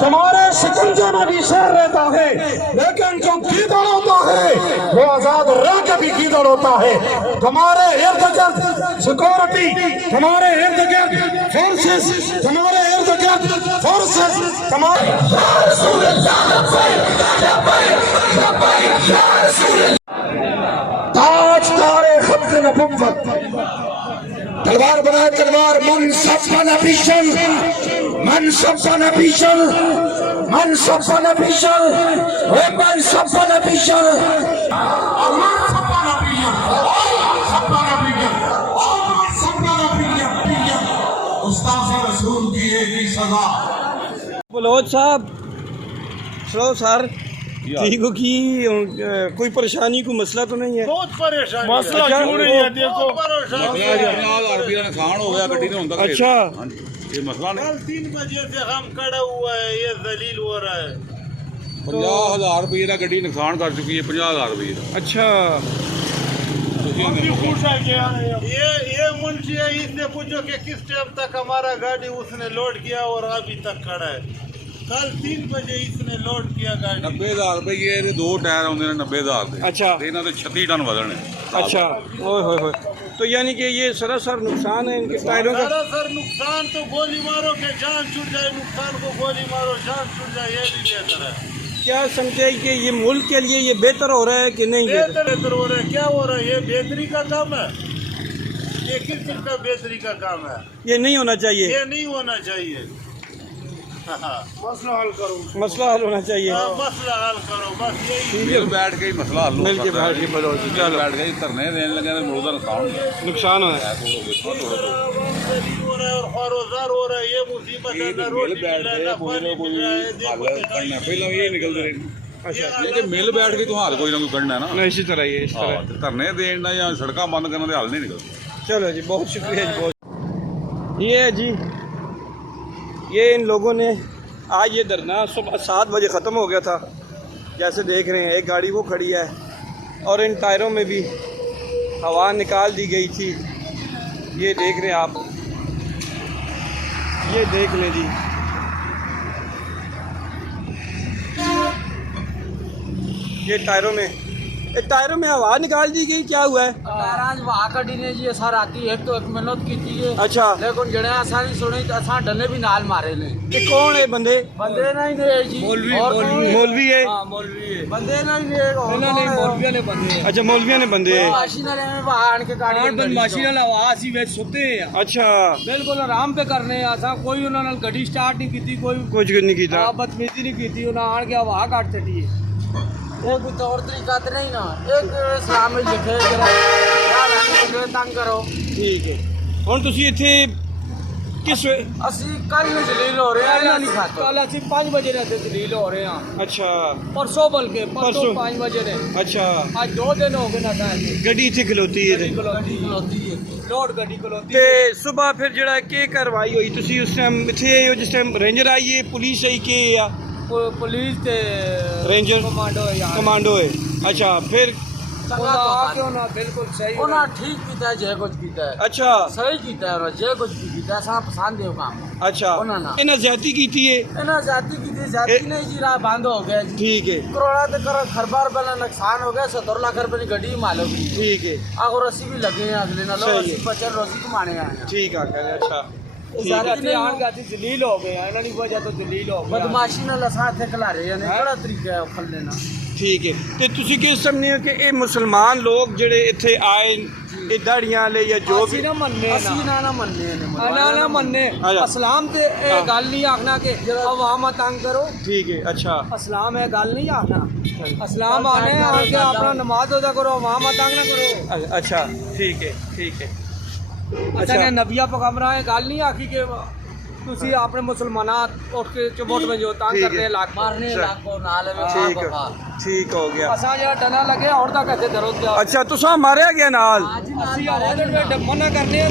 तुम्हारे शिकंजे में भी शेर रहता है, लेकिन जो गीदड़ होता है वो आजाद रह के भी गीदड़ होता है। तुम्हारे इर्द गिर्द सिक्योरिटी, तुम्हारे इर्द गिर्द फोर्सेस, तुम्हारे इर्द गिर्द फोर्सेस, तुम्हारे ताज तारे खब्र नबुव्वत, तलवार बनाए तलवार, मन सपन अभिशल, मन सपन अभिशल, मन सपन अभिशल, मन सपन अभिशल, रसूल की एक सजा। बलोच साहब सुनो सर, ठीक हो कि कोई परेशानी, कोई मसला तो नहीं है? बहुत परेशानी मसला क्यों नहीं है? देखो नुकसान हो गया गड्डी ने। अच्छा, ये मसला नहीं। कल 3 बजे से हम खड़ा हुआ है, ये जलील हो रहा है। 50,000 रुपये का गड्डी नुकसान कर चुकी है, 50,000 रुपये का। अच्छा, ये मुंशी है, इससे पूछो कि किस टाइम तक हमारा गाड़ी उसने लोड किया और अभी तक खड़ा है। कल 3 बजे इसने लोड किया गाड़ी। 90,000 रुपये ये 2 टायर आते हैं 90,000 के। अच्छा। इन्होंने 36 टन वजन है। अच्छा, ओए होए होए, तो यानी कि ये सरासर नुकसान है इनके टायरों का? सर नुकसान तो गोली मारो के जान छूट जाए, नुकसान को गोली मारो जान छूट जाए, ये भी बेहतर है। क्या समझे कि ये मुल्क के लिए ये बेहतर हो रहा है कि नहीं? बेहतर हो रहा है। क्या हो रहा है? ये बेहतरी का काम है। ये किस चीज का बेहतरी का काम है? ये नहीं होना चाहिए, ये नहीं होना चाहिए। मसला हल करो, मसला हल होना चाहिए। मसला हल करो, बस यही। मिल बैठ के ही मसला हल मिल के बैठ के बैठ के धरने देने लगे तो मुर्दा नुकसान हो हो रहा है और रोजगार हो रहा है। ये मुसीबत है, ना रोटी मिल रहा है, ना पानी मिल रहा है। देखो पहले ये निकलते रहे। अच्छा, ये मिल बैठ के तो हाल कोई ना कोई करना है ना। इसी तरह ये इस तरह। धरने देना या सड़क बंद करने के हल नहीं निकलते। चलो जी, बहुत शुक्रिया जी, बहुत। ये है जी, ये इन लोगों ने आज ये धरना सुबह 7 बजे ख़त्म हो गया था। जैसे देख रहे हैं, एक गाड़ी वो खड़ी है और इन टायरों में भी हवा निकाल दी गई थी। ये देख रहे हैं आप, ये देख लें जी, ये टायरों में हवा निकाल दी गई। क्या हुआ है? वहाँ कटी ने जी सर आती एक तो एक मेहनत की थी। अच्छा, लेकिन जड़े आसानी सुनी तो असा डले भी नाल मारे ने। ये कौन है बंदे? बंदे नहीं ने जी, मौलवी और मौलवी है। हाँ, मौलवी है। बंदे नहीं ने, नहीं मौलविया ने बंदे। अच्छा, मौलविया ने बंदे है। मशीन वाले में वहाँ आन के गाड़ी मशीन वाला आवाज ही वे सुते हैं। अच्छा, बिल्कुल आराम पे करने आसा कोई उन्होंने गड्डी स्टार्ट नहीं की थी, कोई कुछ नहीं किया। बदतमीजी नहीं की थी, उन्हें आन के हवा काट चटी है। एक तौर तरीका तो नहीं ना, एक इस्लाम में लिखे तंग करो। ठीक है, हुण तुसीं इत्थे किस असी कल में जलील हो रहे हैं, नहीं खाते। कल असि 5 बजे रहते दलील हो रहे हैं। अच्छा, परसों बल्कि परसों परसों। 5 बजे ने। अच्छा, आज 2 दिन हो गए ना साहब। गड्डी इत्थे खलोती है लोड गड्डी खलोती ते सुबह फिर जेड़ा के कार्रवाई होई? तुसीं उस टाइम इत्थे आए हो जिस टाइम रेंजर आई है, पुलिस आई के या पुलिस ते रेंजर कमांडो है यार। कमांडो है? अच्छा, फिर क्यों ना बिल्कुल सही उन्हें ठीक कीता है, जे कुछ कीता है अच्छा सही कीता है, जे कुछ भी कीता है सब पसंद है काम। अच्छा, उन्होंने इन्हें ज्यादती की थी है? इन्हें जाति की थी, जाति नहीं जी, राह बंद हो गया जी। ठीक है, करोड़ा ते कर खरबार वाला नुकसान हो गया, 70 लाख रुपए की गड्डी मालो की। ठीक है, अगर अस्सी भी लगे हैं अगले ना, लोग सही है। 80 बचर रोजी कमाने आए हैं। ठीक है, अच्छा, जाती आन गाती जलील हो गए, इन्होंने वजह तो जलील हो गया। बदमाशी नाल साथ खिला रहे हैं, बड़ा तरीका है खल लेना। ठीक है, तो तुसी किस समझते हो कि ये मुसलमान लोग जेड़े इत्थे आए, ये दाड़ियां ले या जो भी ना मनने असी ना मनने ना मनने इस्लाम ते गल नहीं आखना कि अवाम तंग करो। ठीक है, अच्छा, इस्लाम है गल नहीं आखना। इस्लाम आने आके अपना नमाज अदा करो, अवाम तंग ना करो। अच्छा, ठीक है, ठीक है, अच्छा ने नबिया पैगंबरां ने गल नहीं आखी कि तुसी अपने मुसलमाना उठ के चुबोट में जो तंग करने लाख मारने लाख को नाल में ठीक है, ठीक हो गया। असा जरा डना लगे और तक कहते डरो क्या। अच्छा, तुसा मारे गया नाल? ਅਸੀਂ ਆਵਾਜ਼ ਵਿੱਚ ਮਨਾ ਕਰਨੇ ਆ,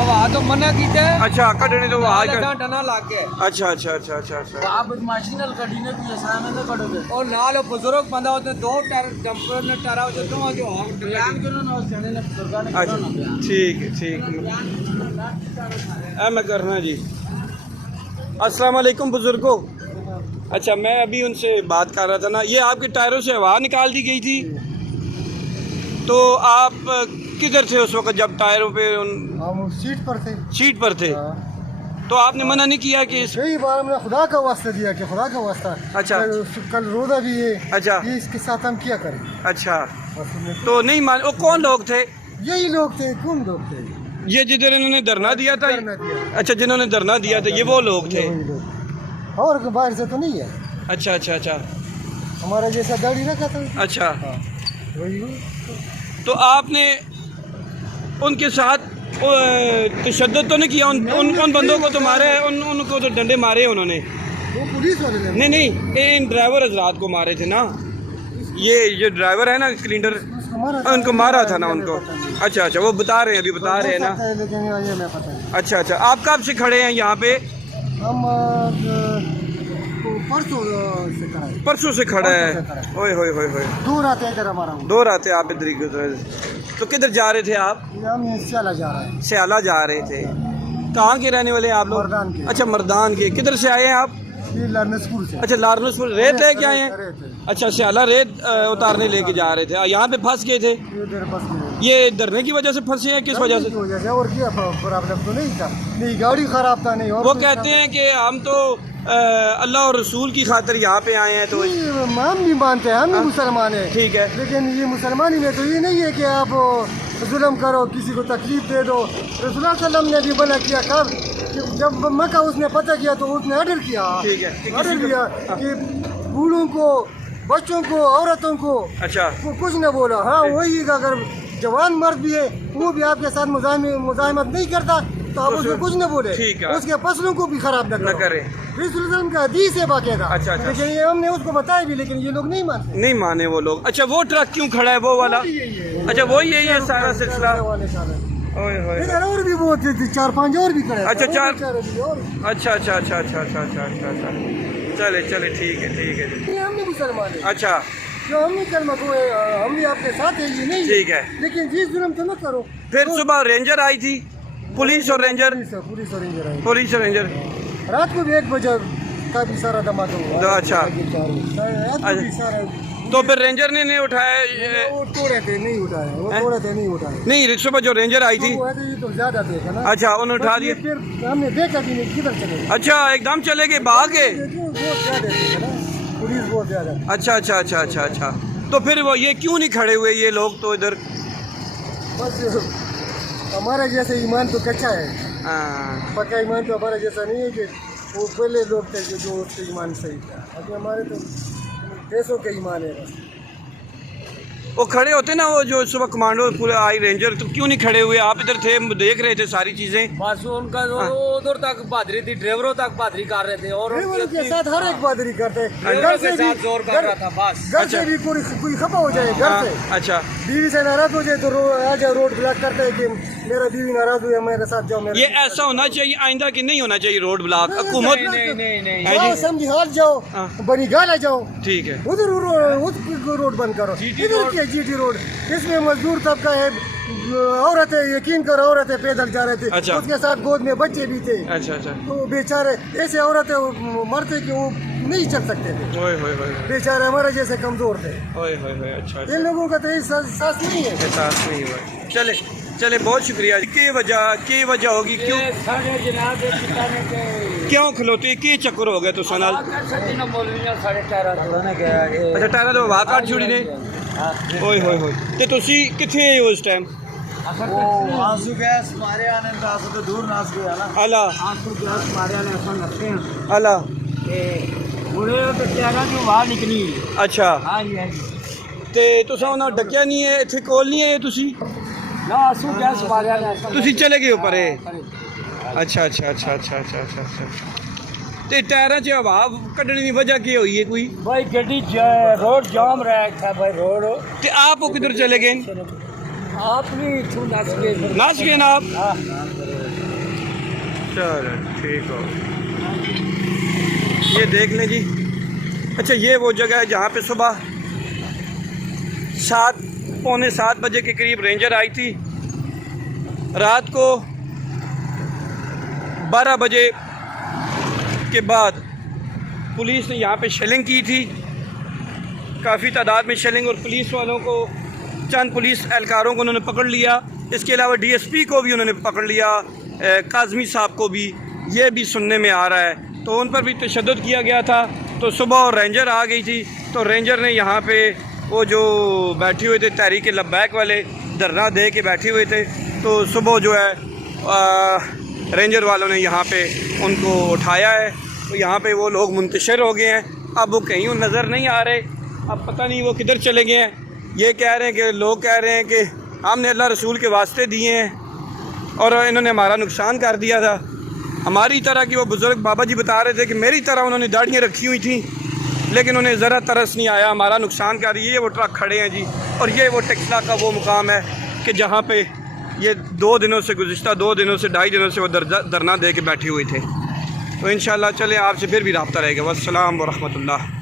आवाज तो मना कीता है। अच्छा, कटने तो आवाज लगा डना लग गया। अच्छा अच्छा अच्छा अच्छा अच्छा, आप बदमाशी नाल गड्डी ने भी सामने तो करोगे। और नाल बुजुर्ग बंदा होते 2 टायर डंपर ने टारा होते तो जो बयान क्यों ना उस जने ने बुजुर्गां ने अच्छा, करो ना बयान। ठीक है, ठीक है, मैं करना जी। अस्सलाम वालेकुम बुजुर्गों। अच्छा, मैं अभी उनसे बात कर रहा था ना, ये आपके टायरों से हवा निकाल दी गई थी, तो आप किधर थे उस वक्त जब टायरों पे हम सीट पर थे। सीट पर थे? तो आपने मना नहीं किया कि कई बार हमने खुदा का वास्ता दिया कि खुदा का वास्ता, अच्छा। कल रोजा भी है, अच्छा। ये इसके साथ हम क्या करें। अच्छा, तो नहीं मान, वो कौन लोग थे? यही लोग थे। कौन लोग थे? ये जिधर इन्होंने धरना दिया था? धरना दिया। अच्छा, जिन्होंने धरना दिया था ये वो लोग थे? यही लोग। और बाहर से तो नहीं है। अच्छा अच्छा अच्छा हमारा जैसा दाढ़ी रखा था। अच्छा। वही। तो आपने उनके साथ तशद्दुद तो नहीं किया? उन बंदों को तो मारे, उनको तो डंडे मारे उन्होंने? वो पुलिस वाले ने। नहीं, इन ड्राइवर हजरात को मारे थे ना, ये ड्राइवर है ना क्लीनर, उनको मारा था ना उनको? अच्छा अच्छा, वो बता रहे हैं, अभी बता रहे हैं ना। लेकिन ये मैं पता नहीं। अच्छा अच्छा, आप कब से खड़े हैं यहाँ पे? हम परसों से खड़ा है। परसों से खड़ा है? परसों से खड़ा है। ओए होए होए होए, दूर आते हैं इधर हमारा। दो रातें आप इधर गुजरे। तो किधर जा रहे थे आप? हम सियाला जा रहे हैं। स्याला जा रहे थे। कहाँ के रहने वाले हैं आप लोग? मर्दान के। अच्छा, मर्दान के। किधर से आए हैं आप? ये लारनसपुर से। अच्छा, लारनसपुर। रेत लेके आए हैं? रेत है। अच्छा, स्याला रेत उतारने लेके जा रहे थे, यहाँ पे फंस गए थे? ये इधर बस में। ये धरने की वजह से फंसे हैं? किस वजह से? और क्या प्रॉब्लम तो नहीं था, नहीं गाड़ी खराब था, नहीं और वो कोई कहते हैं कि हम तो अल्लाह और रसूल की खातिर यहाँ पे आए हैं, तो नहीं, हम भी मानते हैं, हम भी मुसलमान हैं। ठीक है। लेकिन ये मुसलमानी में तो ये नहीं है कि आप जुल्म करो, किसी को तकलीफ दे दो। रसूलुल्लाह सल्लल्लाहु अलैहि वसल्लम ने भी मना किया। कब? कि जब मक्का उसने पता किया तो उसने ऑर्डर किया। ठीक है, कि ऑर्डर किसी को- किया कि बूढ़ों को, बच्चों को, औरतों को अच्छा कुछ न बोला। हाँ, वही अगर जवान मर्द भी है वो भी आपके साथ मुजाहिमत नहीं करता तो आप उसको कुछ न बोले, ठीक है। उसके फसलों को भी खराब न करें। रसूलुल्लाह का हदीस है बाकायदा। अच्छा, अच्छा। लेकिन ये हमने उसको बताया भी, लेकिन ये लोग नहीं मानते। नहीं माने वो लोग। अच्छा, वो ट्रक क्यों खड़ा है वो वाला? अच्छा, वो यही है सारा सिलसिला। ओए होए। इधर और भी बहुत थे, 4-5 और भी खड़े। अच्छा, और चार- बेचारे भी और। अच्छा अच्छा अच्छा अच्छा अच्छा अच्छा अच्छा अच्छा, चले चले, ठीक है ठीक है जी। ये हम भी मुसलमान हैं, अच्छा, जो हम भी कलमा को हम भी आपके साथ हैं, ये नहीं ठीक है। लेकिन जिस जुल्म तो न करो। फिर सुबह रेंजर आई थी, पुलिस और रेंजर? पुलिस और रेंजर आई। पुलिस और रेंजर। रात को भी 1 बजे का भी सारा धमाका हुआ। अच्छा। रात को भी सारा। तो फिर रेंजर ने नहीं उठाया? वो तोड़े थे, नहीं उठाए। वो तोड़े थे, नहीं उठाए। नहीं, सुबह जो रेंजर आई थी। वो है तो ये तो ज्यादा थे ना। अच्छा, उन्होंने उठा बस ये दिए। फिर हमने देखा कि नहीं किधर चले गए। अच्छा, एकदम चले गए, भाग गए? बहुत ज्यादा थे ना, पुलिस बहुत ज्यादा। अच्छा अच्छा अच्छा अच्छा अच्छा, तो फिर वो ये क्यों नहीं खड़े हुए ये लोग तो इधर? बस हमारा जैसा ईमान तो कच्चा है, हाँ। पक्का ईमान तो हमारा जैसा नहीं है कि वो पहले लोग थे जो उसके ईमान सही था। अभी हमारे तो पैसों के ईमान है बस। वो खड़े होते ना, वो जो सुबह कमांडो पूरे आई रेंजर, तो क्यों नहीं खड़े हुए? आप इधर थे, देख रहे थे सारी चीजें। बस उनका जो उधर तक बहादुरी थी, ड्राइवरों तक बहादुरी कर रहे थे और ड्राइवरों के साथ हर एक बहादुरी करते हैं। ड्राइवरों के साथ जोर कर रहा था बस। घर से भी कोई खपा हो जाए, घर हाँ, से अच्छा। बीवी से नाराज हो जाए तो आ जाए, रोड ब्लॉक करते हैं कि मेरा बीवी नाराज हुई है, मेरे साथ जाओ। ये ऐसा होना चाहिए आइंदा कि नहीं होना चाहिए रोड ब्लॉक? हुकूमत नहीं है जाओ, जी। समझी हाल जाओ, हाँ। बनी गाला जाओ, ठीक है। उधर रोड बंद करो। इधर क्या जीटी रोड? इसमें मजदूर तबका है, औरतें, यकीन करो औरतें पैदल जा रहे थे। अच्छा। उसके साथ गोद में बच्चे भी थे। अच्छा अच्छा, तो बेचारे ऐसे औरतें मरते कि वो नहीं चल सकते थे। ओए होए होए बेचारे हमारे जैसे कमजोर थे। ओए होए होए, अच्छा इन अच्छा, लोगों का तो एहसास नहीं है। एहसास नहीं हुआ। चले चले, बहुत शुक्रिया। की वजह होगी क्यों साढ़े जनाब ठिकाने के क्यों खलोते की चक्कर हो गया तो सनाल? सच्ची न बोलनिया साढ़े 13 गया अच्छा, टायरा तो वाह काट छुड़ी ने। ओए होए होए, ते तुसी किथे हो उस टाइम? आंसू गैस मारे आने तो आंसू तो दूर नास गया ना। अला आंसू गैस मारे आने ऐसा लगते हैं अला, ते बुढ़े तो चेहरा जो बाहर निकली। अच्छा। हाँ जी, हाँ जी। ਤੇ ਤੁਸੀਂ ਉਹਨਾਂ ਡੱਕਿਆ ਨਹੀਂ ਹੈ, ਇੱਥੇ ਕੋਲ ਨਹੀਂ ਆਏ ਤੁਸੀਂ? ना आंसू गैस मारे आने ऐसा ਤੁਸੀਂ ਚਲੇ ਗਏ ਹੋ ਪਰੇ? ਅੱਛਾ ਅੱਛਾ ਅੱਛਾ ਅੱਛਾ ਅੱਛਾ ਅੱਛਾ ਅੱਛਾ। ਤੇ ਟਾਇਰਾਂ 'ਚ ਹਵਾ ਕੱਢਣ ਦੀ ਵਜ੍ਹਾ ਕੀ ਹੋਈ ਹੈ ਕੋਈ? भाई गड्डी रोड जाम रहा था भाई रोड। ਤੇ ਆਪ ਉਹ ਕਿੱਧਰ ਚਲੇ ਗਏ? आप भी इथू नस गए। नाच गए ना आप? हाँ। चलो ठीक हो, ये देख लें जी। अच्छा, ये वो जगह है जहाँ पे सुबह 7-पौने-7 बजे के करीब रेंजर आई थी। रात को 12 बजे के बाद पुलिस ने यहाँ पे शेलिंग की थी, काफ़ी तादाद में शेलिंग, और पुलिस वालों को, चंद पुलिस एहलकारों को उन्होंने पकड़ लिया। इसके अलावा DSP को भी उन्होंने पकड़ लिया, काज़मी साहब को भी, ये भी सुनने में आ रहा है। तो उन पर भी तशद्दुद किया गया था। तो सुबह और रेंजर आ गई थी, तो रेंजर ने यहाँ पे वो जो बैठे हुए थे तहरीक लब्बैक वाले, धरना दे के बैठे हुए थे, तो सुबह जो है रेंजर वालों ने यहाँ पे उनको उठाया है। तो यहाँ पे वो लोग मुंतशिर हो गए हैं, अब वो कहीं नज़र नहीं आ रहे, अब पता नहीं वो किधर चले गए हैं। ये कह रहे हैं कि लोग कह रहे हैं कि हमने अल्लाह रसूल के वास्ते दिए हैं और इन्होंने हमारा नुकसान कर दिया था। हमारी तरह की, वो बुज़ुर्ग बाबा जी बता रहे थे कि मेरी तरह उन्होंने दाढ़ियाँ रखी हुई थी, लेकिन उन्हें ज़रा तरस नहीं आया, हमारा नुकसान कर। ये वो ट्रक खड़े हैं जी, और ये वो टेक्सला का वो मुकाम है कि जहाँ पे ये 2 दिनों से, गुज़िश्ता 2 दिनों से, 2.5 दिनों से वो धरना दे के बैठे हुए थे। तो इंशाअल्लाह चले आपसे फिर भी रब्ता रहेगा। वस्सलाम व रहमतुल्लाह।